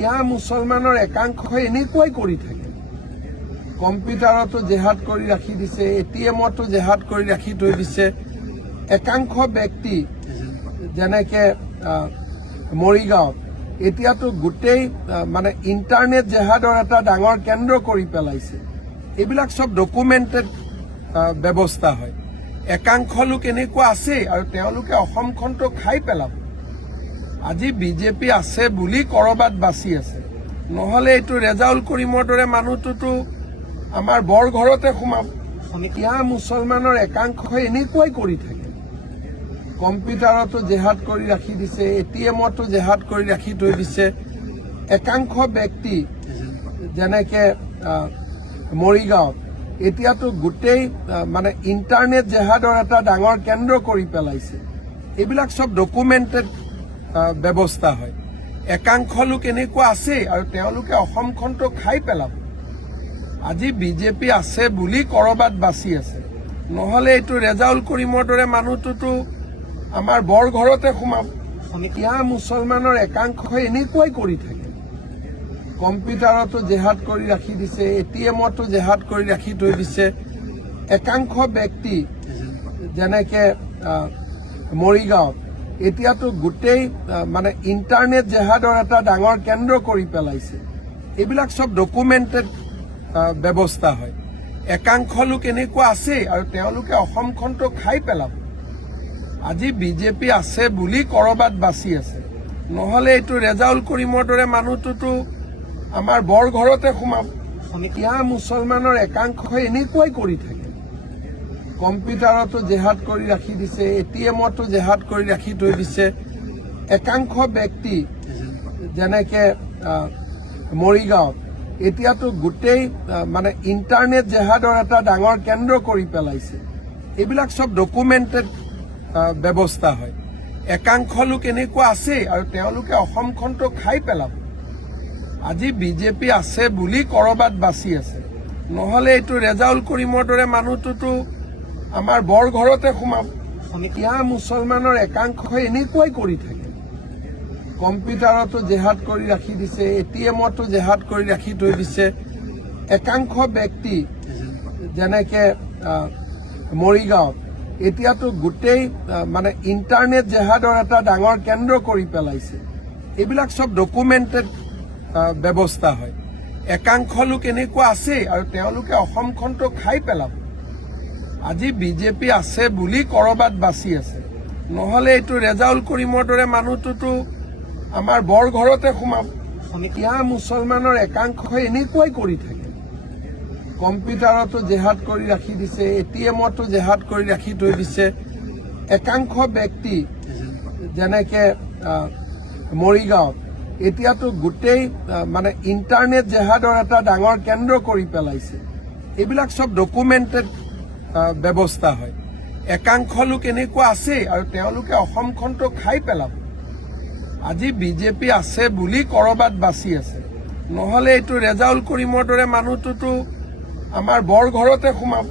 ইয়াৰ মুছলমানৰ একাংশই এনেকুৱাই কৰি থাকে। কম্পিউটাৰতো জেহাদ কৰি ৰাখি দিছে, এটিএমতো জেহাদ কৰি ৰাখি থৈ দিছে। একাংশ ব্যক্তি যেনেকে মৰিগাঁৱত এতিয়াতো গোটেই মানে ইণ্টাৰনেট জেহাদৰ এটা ডাঙৰ কেন্দ্ৰ কৰি পেলাইছে। এইবিলাক সব ডকুমেণ্টেড ব্যৱস্থা হয়। একাংশ লোক এনেকুৱা আছে আৰু তেওঁলোকে অসমখনটো খাই পেলাব। আজি বিজেপি আছে বুলি কৰবাত বাচি আছে, নহলে এইটো ৰেজাউল কৰিমৰ দৰে মানুহটোতো আমাৰ বৰ ঘৰতে সোমাব। ইয়াৰ মুছলমানৰ একাংশই এনেকুৱাই কৰি থাকে। কম্পিউটাৰতো জেহাদ কৰি ৰাখি দিছে, এটিএমতো জেহাদ কৰি ৰাখি থৈ দিছে। একাংশ ব্যক্তি যেনেকে মৰিগাঁৱত এতিয়াতো গোটেই মানে ইণ্টাৰনেট জেহাদৰ এটা ডাঙৰ কেন্দ্ৰ কৰি পেলাইছে। এইবিলাক সব ডকুমেণ্টেড ব্যৱস্থা হয়। একাংশ লোক এনেকুৱা আছে আৰু তেওঁলোকে অসমখনটো খাই পেলাব। আজি বিজেপি আছে বুলি কৰবাত বাচি আছে, নহলে এইটো ৰেজাউল কৰিমৰ দৰে মানুহটোতো আমাৰ বৰ ঘৰতে সোমাব। ইয়াৰ মুছলমানৰ একাংশই এনেকুৱাই কৰি থাকে। কম্পিউটাৰতো জেহাদ কৰি ৰাখি দিছে, এটিএমতো জেহাদ কৰি ৰাখি থৈ দিছে। একাংশ ব্যক্তি যেনেকে মৰিগাঁৱত এতিয়াতো গোটেই মানে ইণ্টাৰনেট জেহাদৰ এটা ডাঙৰ কেন্দ্ৰ কৰি পেলাইছে। এইবিলাক সব ডকুমেণ্টেড ব্যৱস্থা হয়। একাংশ লোক এনেকুৱা আছে আৰু তেওঁলোকে অসমখনটো খাই পেলাব। আজি বিজেপি আছে বুলি কৰবাত বাচি আছে, নহলে এইটো ৰেজাউল কৰিমৰ দৰে মানুহটোতো আমাৰ বৰ ঘৰতে সোমাব। ইয়াৰ মুছলমানৰ একাংশই এনেকুৱাই কৰি থাকে। কম্পিউটাৰতো জেহাদ কৰি ৰাখি দিছে, এটিএমতো জেহাদ কৰি ৰাখি থৈ দিছে। একাংশ ব্যক্তি যেনেকে মৰিগাঁৱত এতিয়াতো গোটেই মানে ইণ্টাৰনেট জেহাদৰ এটা ডাঙৰ কেন্দ্ৰ কৰি পেলাইছে। এইবিলাক সব ডকুমেণ্টেড ব্যৱস্থা হয়। একাংশ লোক এনেকুৱা আছে আৰু তেওঁলোকে অসমখনটো খাই পেলাব। আজি বিজেপি আছে বুলি কৰবাত বাচি আছে, নহলে এইটো ৰেজাউল কৰিমৰ দৰে মানুহটোতো আমাৰ বৰ ঘৰতে সোমাব। ইয়াৰ মুছলমানৰ একাংশই এনেকুৱাই কৰি থাকে। কম্পিউটাৰতো জেহাদ কৰি ৰাখি দিছে, এটিএমতো জেহাদ কৰি ৰাখি থৈ দিছে। একাংশ ব্যক্তি যেনেকে মৰিগাঁৱত এতিয়াতো গোটেই মানে ইণ্টাৰনেট জেহাদৰ এটা ডাঙৰ কেন্দ্ৰ কৰি পেলাইছে। এইবিলাক সব ডকুমেণ্টেড ব্যৱস্থা হয়। একাংশ লোক এনেকুৱা আছে আৰু তেওঁলোকে অসমখনটো খাই পেলাব। আজি বিজেপি আছে বুলি কৰবাত বাচি আছে, নহলে এইটো ৰেজাউল কৰিমৰ দৰে মানুহটোতো আমাৰ বৰ ঘৰতে সোমাব। ইয়াৰ মুছলমানৰ একাংশই এনেকুৱাই কৰি থাকে। কম্পিউটাৰতো জেহাদ কৰি ৰাখি দিছে, এটিএমতো জেহাদ কৰি ৰাখি থৈ দিছে। একাংশ ব্যক্তি যেনেকে মৰিগাঁৱত এতিয়াতো গোটেই মানে ইণ্টাৰনেট জেহাদৰ এটা ডাঙৰ কেন্দ্ৰ কৰি পেলাইছে। এইবিলাক সব ডকুমেণ্টেড ব্যৱস্থা হয়। একাংশ লোক এনেকুৱা আছে আৰু তেওঁলোকে অসমখনটো খাই পেলাব। আজি বিজেপি আছে বুলি কৰবাত বাচি আছে, নহলে এইটো ৰেজাউল কৰিমৰ দৰে মানুহটোতো আমাৰ বৰ ঘৰতে সোমাব।